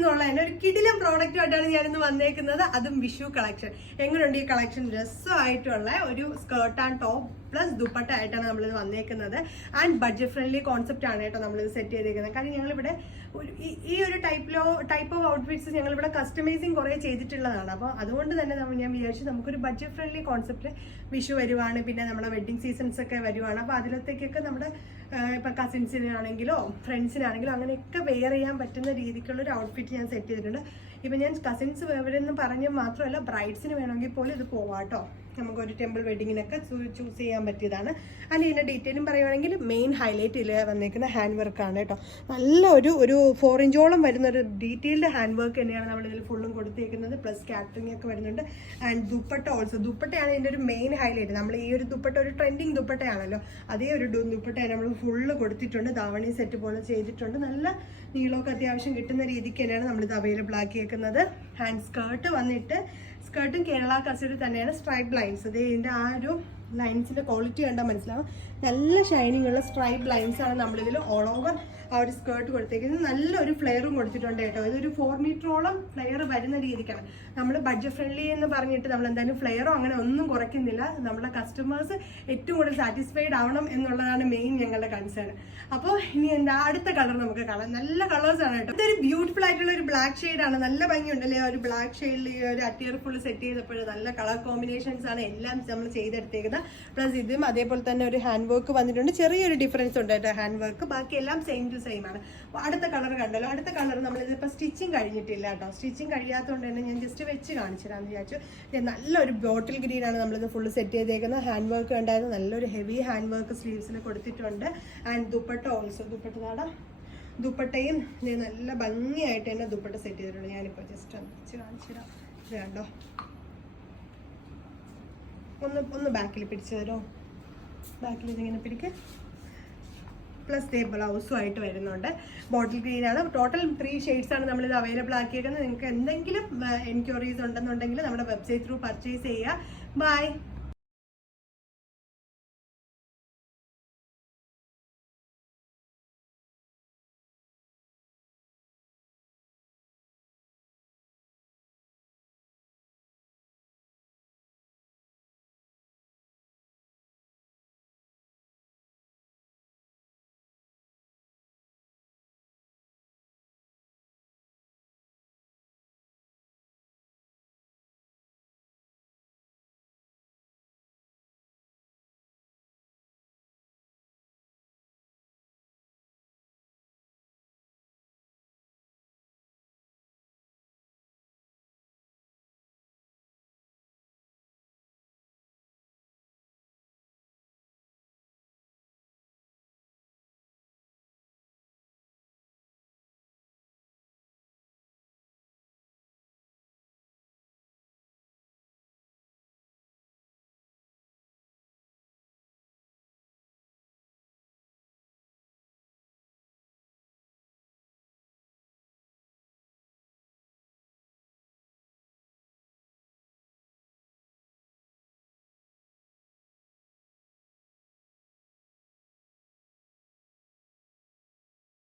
എന്നുള്ള തന്നെ ഒരു കിടിലം പ്രോഡക്റ്റുമായിട്ടാണ് ഞാനിന്ന് വന്നേക്കുന്നത്. അതും വിഷു കളക്ഷൻ. എങ്ങനെയുണ്ട് ഈ കളക്ഷൻ? രസമായിട്ടുള്ള ഒരു skirt and top plus dupatta ആയിട്ടാണ് നമ്മളിത് വന്നേക്കുന്നത്. ആൻഡ് ബഡ്ജറ്റ് ഫ്രണ്ട്ലി കോൺസെപ്റ്റ് ആണ് കേട്ടോ നമ്മളിത് സെറ്റ് ചെയ്തേക്കുന്നത്. കാരണം ഞങ്ങളിവിടെ ഈ ഒരു ടൈപ്പ് ഓഫ് ഔട്ട്ഫിറ്റ്സ് ഞങ്ങളിവിടെ കസ്റ്റമൈസിങ് കുറേ ചെയ്തിട്ടുള്ളതാണ്. അപ്പോൾ അതുകൊണ്ട് തന്നെ ഞാൻ വിചാരിച്ചു നമുക്കൊരു ബഡ്ജറ്റ് ഫ്രണ്ട്ലി കോൺസെപ്റ്റ് വിഷു വരുവാണ്, പിന്നെ നമ്മുടെ വെഡ്ഡിങ് സീസൺസ് ഒക്കെ വരുവാണ്. അപ്പോൾ അതിലത്തേക്കൊക്കെ നമ്മുടെ ഇപ്പം കസിൻസിനാണെങ്കിലോ ഫ്രണ്ട്സിനാണെങ്കിലോ അങ്ങനെയൊക്കെ വെയർ ചെയ്യാൻ പറ്റുന്ന രീതിക്കുള്ള ഒരു ഔട്ട്ഫിറ്റ് ഞാൻ സെറ്റ് ചെയ്തിട്ടുണ്ട്. ഇപ്പം ഞാൻ കസിൻസ് അവരെന്ന് പറഞ്ഞ് മാത്രമല്ല ബ്രൈഡ്സിന് വേണമെങ്കിൽ പോലും ഇത് പോവാട്ടോ. നമുക്കൊരു ടെമ്പിൾ വെഡിങ്ങിനൊക്കെ ചൂസ് ചെയ്യാൻ പറ്റിയതാണ്. അതിന് ഇതിൻ്റെ ഡീറ്റെയിലും പറയുവാണെങ്കിൽ മെയിൻ ഹൈലൈറ്റ് ഇതിൽ വന്നേക്കുന്ന ഹാൻഡ് വർക്കാണ് കേട്ടോ. നല്ല ഒരു 4 ഇഞ്ചോളം വരുന്ന ഒരു ഡീറ്റെയിൽഡ് ഹാൻഡ് വർക്ക് തന്നെയാണ് നമ്മളിതിൽ ഫുള്ളും കൊടുത്തേക്കുന്നത്. പ്ലസ് കാറ്ററിംഗ് ഒക്കെ വരുന്നുണ്ട്. ആൻഡ് ദുപ്പട്ട ഓൾസോ, ദുപ്പട്ടയാണ് ഇതിൻ്റെ ഒരു മെയിൻ ഹൈലൈറ്റ്. നമ്മൾ ഈ ഒരു ദുപ്പട്ട ഒരു ട്രെൻഡിങ് ദുപ്പട്ടയാണല്ലോ, അതേ ഒരു ദുപ്പട്ടയാണ് നമ്മൾ ഫുള്ള് കൊടുത്തിട്ടുണ്ട്. ധാവണി സെറ്റ് പോലെ ചെയ്തിട്ടുണ്ട്. നല്ല നീളമൊക്കെ അത്യാവശ്യം കിട്ടുന്ന രീതിക്ക് തന്നെയാണ് നമ്മളിത് അവൈലബിൾ ആക്കിയേക്കുന്നത്. ഹാൻഡ് സ്കേർട്ട് വന്നിട്ട് സ്കേർട്ടും കേരള കസൂരി തന്നെയാണ്. സ്ട്രൈപ്പ് ലൈൻസ്, അതേ ഇതിൻ്റെ ആ ഒരു ലൈൻസിൻ്റെ ക്വാളിറ്റി കണ്ടാൽ മനസ്സിലാവും. നല്ല ഷൈനിങ് ഉള്ള സ്ട്രൈപ്പ് ലൈൻസ് ആണ് നമ്മളിതിൽ ഓൾ ഓവർ ആ ഒരു സ്കേർട്ട് കൊടുത്തേക്കുന്നത്. നല്ലൊരു ഫ്ലെയറും കൊടുത്തിട്ടുണ്ട് കേട്ടോ. ഇതൊരു 4 മീറ്ററോളം ഫ്ലെയർ വരുന്ന രീതിക്കാണ്. നമ്മൾ ബഡ്ജറ്റ് ഫ്രണ്ട്ലി എന്ന് പറഞ്ഞിട്ട് നമ്മൾ എന്തായാലും ഫ്ലെയറോ അങ്ങനെ ഒന്നും കുറയ്ക്കുന്നില്ല. നമ്മുടെ കസ്റ്റമേഴ്സ് ഏറ്റവും കൂടുതൽ സാറ്റിസ്ഫൈഡ് ആവണം എന്നുള്ളതാണ് മെയിൻ ഞങ്ങളുടെ കൺസേൺ. അപ്പോൾ ഇനി എൻ്റെ അടുത്ത കളർ നമുക്ക് കാണാം. നല്ല കളേഴ്സാണ് കേട്ടോ. ഇതൊരു ബ്യൂട്ടിഫുൾ ആയിട്ടുള്ള ഒരു ബ്ലാക്ക് ഷെയ്ഡാണ്. നല്ല ഭംഗിയുണ്ടല്ലേ ഒരു ബ്ലാക്ക് ഷെയ്ഡിൽ ഈ ഒരു അറ്റിയർ ഫുള്ള് സെറ്റ് ചെയ്തപ്പോൾ നല്ല കളർ കോമ്പിനേഷൻസ് ആണ് എല്ലാം നമ്മൾ ചെയ്തെടുത്തേക്കുന്നത്. പ്ലസ് ഇതും അതേപോലെ തന്നെ ഒരു ഹാൻഡ് വർക്ക് വന്നിട്ടുണ്ട്. ചെറിയൊരു ഡിഫറൻസ് ഉണ്ട് കേട്ടോ ഹാൻഡ് വർക്ക്. ബാക്കിയെല്ലാം സെയിം ടു സെയിം ആണ്. അപ്പോൾ അടുത്ത കളർ കണ്ടല്ലോ. അടുത്ത കളർ നമ്മളിതിപ്പോൾ സ്റ്റിച്ചിങ് കഴിഞ്ഞിട്ടില്ല കേട്ടോ. സ്റ്റിച്ചിങ് കഴിയാത്തതുകൊണ്ട് തന്നെ ഞാൻ ജസ്റ്റ് വെച്ച് കാണിച്ചു തരാമെന്ന് വിചാരിച്ചു. നല്ലൊരു ബോട്ടിൽ ഗ്രീൻ ആണ് നമ്മളിത് ഫുള്ള് സെറ്റ് ചെയ്തേക്കുന്നത്. ഹാൻഡ് വർക്ക് ഉണ്ടായിരുന്നു. നല്ലൊരു ഹെവി ഹാൻഡ് വർക്ക് സ്ലീവ്സിൽ കൊടുത്തിട്ടുണ്ട്. ആൻഡ് ദുപ്പട്ട ഓൾസോ, ദുപ്പട്ടയും നല്ല ഭംഗിയായിട്ട് തന്നെ ദുപ്പട്ട സെറ്റ് ചെയ്തിട്ടുണ്ട്. ഞാനിപ്പോൾ ജസ്റ്റ് ഒന്ന് വെച്ച് കാണിച്ചു തരാം. ഇത് കണ്ടോ, ഒന്ന് ബാക്കിൽ പിടിച്ചു തരോ. ബാക്കിൽ ഇതിങ്ങനെ പിടിക്ക്. പ്ലസ് ബ്ലൗസും ആയിട്ട് വരുന്നുണ്ട്. ബോട്ടിൽ ഗ്രീൻ ആണ്. ടോട്ടൽ 3 ഷെയ്ഡ്സ് ആണ് നമ്മളിത് അവൈലബിൾ ആക്കിയേക്കുന്നത്. നിങ്ങൾക്ക് എന്തെങ്കിലും എൻക്വയറീസ് ഉണ്ടെന്നുണ്ടെങ്കിൽ നമ്മുടെ വെബ്സൈറ്റ് ത്രൂ പർച്ചേസ് ചെയ്യുക. ബൈ.